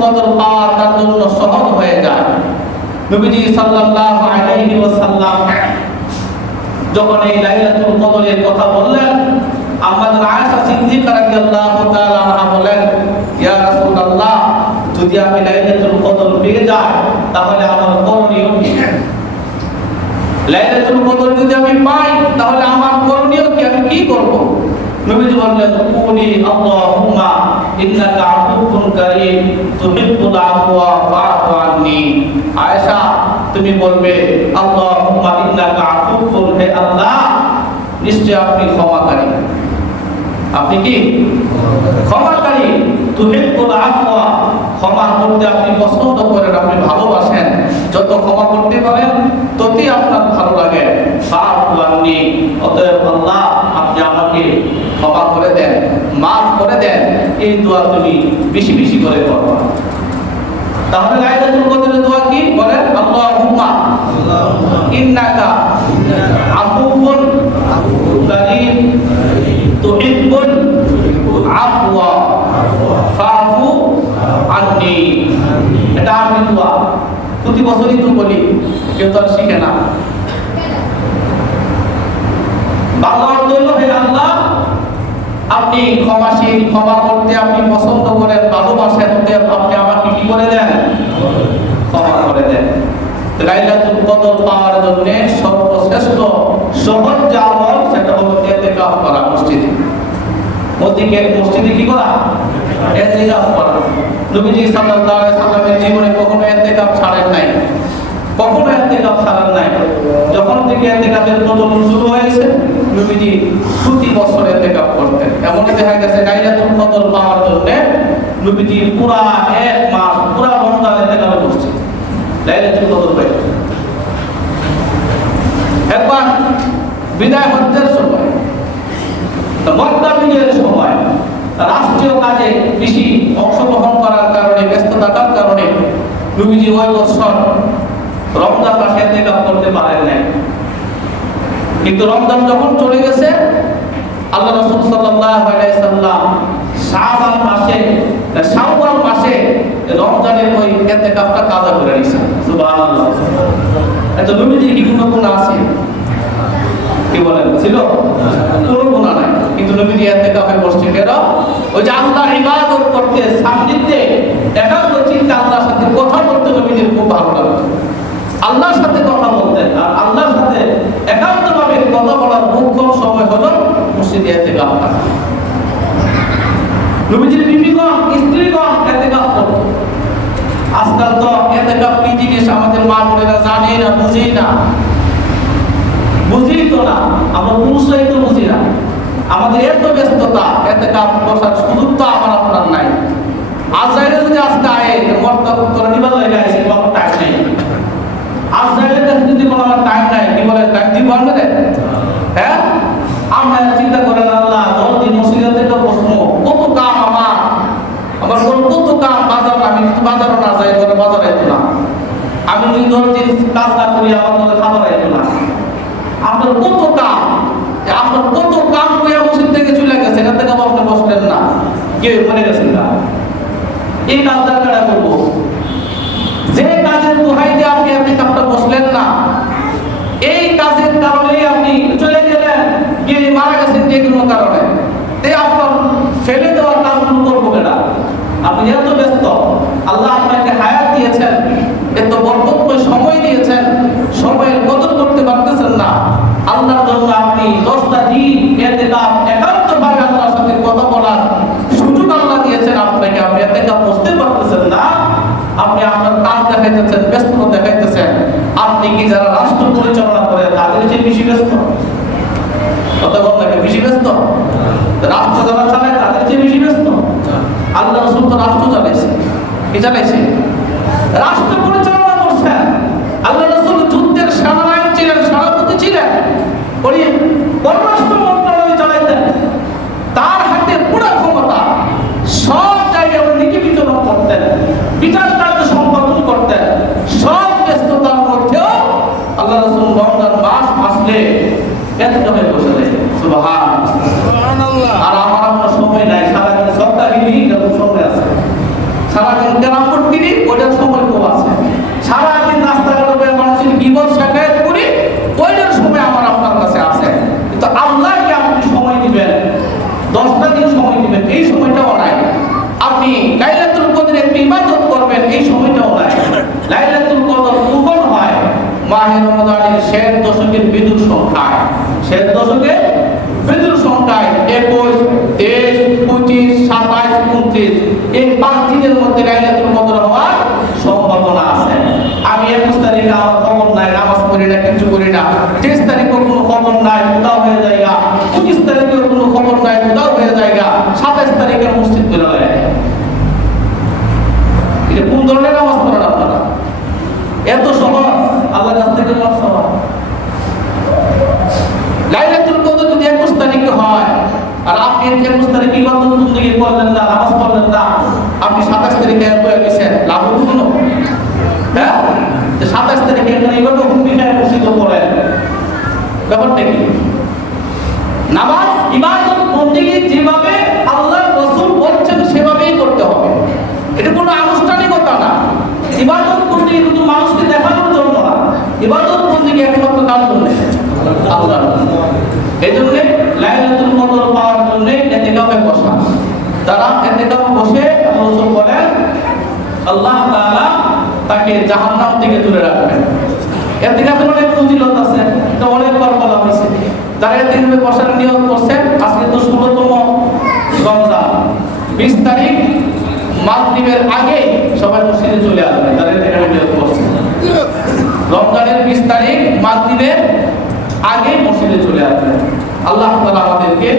কদর পাওয়া তার জন্য সহজ হয়ে যায়। নবীজি সাল্লাল্লাহু আলাইহি ওয়াসাল্লাম যখন এই লাইলাতুল কদরের কথা বললেন, আমাদের আয়েশা সিদ্দিকা রাদিয়াল্লাহু তাআলা আনহা বলেন, ইয়া রাসূলুল্লাহ, যদি আমি লাইলাতুল কদর পেয়ে যাই তাহলে আমার করণীয় কি? লাইলাতুল কদর যদি আমি পাই তাহলে আমার করণীয় কি, আমি কি করব? নবীজি বললেন, কুলি আল্লাহুম্মা ইন্নাকা আফুউন কারীম তুহিব্বুল আফওয়া ফা'ফু আন্নী। আয়েশা, তুমি বলবে, আল্লাহুম্মা ইন্নাকা আফুউন, হে আল্লাহ, নিশ্চয় আপনি ক্ষমাকারী। আপনি কি ক্ষমাকারী? তুহিব্বুল আফওয়া, ক্ষমা করতে আপনি পছন্দ করেন, আপনি ভালোবাসেন। যত ক্ষমা করতে পারেন ততই আপনার ভালো লাগে। ফা'ফু আন্নী, অতএব আল্লাহ আপনি আমাকে ক্ষমা করে দেন, মাফ করে দেন। এই দোয়া তুমি বেশি বেশি করে করবা। তাহলে লাইলাতুল কদরের দোয়া কি? বলেন, আল্লাহুম্মা ইন্নাকা আফুউন কারীম তুহিব্বুল আফওয়া ফা'ফু আন্নী। এটা আমি দোয়া প্রতি বছরই তো বলি, কেউ তো আর শিখে না। বাংলা অর্থ হলো, হে আল্লাহ, আপনি ক্ষমাশীল, ক্ষমা করতে আপনি পছন্দ করেন, ভালোবাসেন, আপনি আমাকে কি করে দেন? ক্ষমা করে দেন। লাইলাতুল কদর পাওয়ার জন্য সর্বশ্রেষ্ঠ সহজ যে আমল সেটা হলো ইতিকাফ করা মসজিদে। মসজিদে কি করা? ইতিকাফ করা। নবীজি সাল্লাল্লাহু আলাইহি সাল্লামের জীবনে কখনো ইতিকাফ ছাড়েন নাই, কখনো ইতিকাফ ছাড়েন নাই। যখন থেকে ইতিকাফের প্রচলন শুরু হয়েছে, নবীজি প্রতি বছর ইতিকাফ করতেন। এমন দেখা গেছে লাইলাতুল কদর পাওয়ার জন্য নবীজি পুরা এক মাস, পুরা রমজান ইতিকাফে বসছেন লাইলাতুল কদর পেয়ে। একবার বিদায় হজ্জের সময়, মক্কা বিজয়ের সময়, রাষ্ট্রীয় কাজে বেশি অংশগ্রহণ করার কারণে, ব্যস্ত থাকার কারণে নবীজি ওই বছর রমজান মাসে ইতিকাফ করতে পারেন নাই। কিন্তু রমজান যখন চলে গেছে, আল্লাহ রাসূল সাল্লাল্লাহু আলাইহি সাল্লাম শাওয়াল মাসে রমজানের ওই ইতিকাফটা কাজা করে নিয়েছেন। সুবহানাল্লাহ। এটা নবীজির কি কোনো গুনাহ আছে? কি বলেন, ছিল? কোনো গুনাহ নাই। কিন্তু নবীজি ইতিকাফে বসছেন কেন? ওই যে আল্লাহর ইবাদত করতে, সান্নিধ্যে একাগ্র চিত্তে আল্লাহর সাথে কথা বলতে নবীজির খুব ভালো লাগতো। আল্লাহর সাথে কথা বলতেন, আর আল্লাহর সাথে একান্তভাবে কথা বলার মুখ্য সময় হলো মসজিদে ইতিকাফ করা। নবীজির বিবিগণ, স্ত্রীগণ ইতিকাফ করত। আজকাল তো ইতিকাফ কি জিনিস আমাদের মা বোনেরা জানে না, বুঝি না, বুঝি তো না, আমরা পুরুষরাই তো বুঝি না। আমাদের এত ব্যস্ততা, ইতিকাফ বসার সুযোগ তো আমার আপনার নাই। আজরাইল যদি আজকে আয়ে মর্তা উত্তর নিবার লাগে আসে, বাবা টাইম নেই। আজরাইলের কাছে যদি কোনো আমার টাইম নাই, কি বলে টাইম দিব পারবে? হ্যাঁ, আমরা চিন্তা করেন, আল্লাহ 10 দিন মসজিদে থেকে বসবো, কত কাম আমার কত কাম, বাজার, আমি কিন্তু বাজারও না যাই, করে বাজার আইতো না। আমি যদি 10 দিন কাজ না করি, আমার মধ্যে খাবার আইতো না। আপনার কত কাম, আপনার কত কাম করে মসজিদ থেকে চলে গেছেন, এর থেকে আপনি বসলেন না, কেউ মনে গেছেন না। এই কাজটা কারা করবো? যে কাজের দোহাই দিয়ে আপনি ইতিকাফটা বসলেন না, এই কাজের কারণে আপনি চলে গেলেন, গিয়ে মারা গেছেন যে কোনো কারণে, তাই আপনার ফেলে দেওয়ার কাজগুলো করবো কেনা? আপনি এত ব্যস্ত, আল্লাহ আপনাকে হায়াত দিয়েছেন, এত বরকতময় সময় দিয়েছেন, সময়ের কদর করতে পারতেছেন না। আল্লাহর জন্য আপনি 10টা দিন ইতিকাফ একান্তভাবে আল্লাহর সাথে কথা বলার সুযোগ আল্লাহ দিয়েছেন আপনাকে, আপনি ইতিকাফ বসতে পারতেছেন না। আপনি আপনার কাজ দেখাইতেছেন, ব্যস্ততা দেখাইতেছেন। আপনি কি যারা রাষ্ট্র পরিচালনা করে তাদের চেয়ে বেশি ব্যস্ত? কথা বলতে বেশি ব্যস্ত? রাষ্ট্র যারা চালায় তাদের চেয়ে বেশি ব্যস্ত? আল্লাহ রাসূল তো রাষ্ট্র চালাইছে, কি চালাইছে? রাষ্ট্র পরিচালনা করছেন। আল্লাহ রাসূল যুদ্ধের সেনানায়ক ছিলেন, সেনাপতি ছিলেন, উনি পররাষ্ট্র মন্ত্রণালয় চালাইতেন। তার হাতে পুরো ক্ষমতা, সব জায়গায় উনি নীতি বিচরণ করতেন, বিচার কার্য সম্পাদন করতেন। সব ব্যস্ততার মধ্যেও আল্লাহ রাসূল রমজান মাস আসলে ইতিকাফে বসে যায়। সুবহানাল্লাহ। আর আমার সময় নাই, সারাদিন সপ্তাহে সময় আছে, সারাদিন কেরাম রিপোর্ট কিনি, ওইটার সময় খুব আছে। সারাদিন রাস্তাঘাটে মানুষের বিপদ শেখায়ত করি, ওইটার সময় আমার আপনার কাছে আছে। কিন্তু আল্লাহকে আপনি সময় দিবেন, 10টা দিন সময় দিবেন, এই সময়টাও নাই। আপনি লাইলাতুল কদরে একটু ইবাদত করবেন, এই সময়টাও নাই। লাইলাতুল কদর কখন হয়? মাহে রমজানের শেষ দশকের বিদুর সংখ্যায়, শেষ দশকের বিদুর সংখ্যায় 21, 23, 25, 27, 29 এই 5 দিনের মধ্যে লাইলাতুল কদর হওয়ার সম্ভাবনা আছে। আমি 21 তারিখে আমার খবর নাই, নামাজ পড়ি না, কিছু করি না। 23 তারিখেও কোনো খবর নাই, কোথাও হয়ে যায়গা। 25 তারিখেও কোনো খবর নাই, কোথাও হয়ে যায়গা। 27 তারিখে মসজিদ বের হয়। এটা কোন ধরনের নামাজ পড়েন আপনারা? এত সহজ, আল্লাহর কাছ থেকে সব সহজ। লাইলাতুল কদর যদি 21 তারিখে হয় আর আপনি 21 তারিখে ইবাদত বন্দেগী করলেন না, নামাজ পড়লেন না, আপনি 27 তারিখে হয়ে গেছেন, লাভ হলো কোনো? হ্যাঁ, 27 তারিখে এখানে ইবাদত হুমকিখায় মসজিদে পড়েন, ব্যাপারটা কি? নামাজ ইবাদত বন্দেগী যেভাবে আল্লাহর রাসূল বলছেন সেভাবেই করতে হবে। এটা কোনো আনুষ্ঠানিকতা না। ইবাদত বন্দেগী শুধু মানুষকে দেখানোর জন্য না, ইবাদত বন্দেগী একমাত্র কার জন্য? আল্লাহর। এই জন্য লাইলাতুল কদর পাওয়ার জন্য ইতিকাফে বসা। তারা ইতিকাফে বসে রাসূল বলেন আল্লাহ তাআলা তাকে জাহান্নাম থেকে দূরে রাখবেন। ইতিকাফের অনেক ফজিলত আছে, এটা অনেকবার বলা হয়েছে। যারা ইতিকাফে বসার নিয়ত করছেন, আজকে তো 16তম রমজান, 20 তারিখ মাগরিবের আগে সবাই মসজিদে চলে আসবেন। যারা ইতিকাফে নিয়ত করছেন, রমজানের 20 তারিখ মাগরিবের আগে মসজিদে চলে আসবেন। আল্লাহ তাআলা আমাদেরকে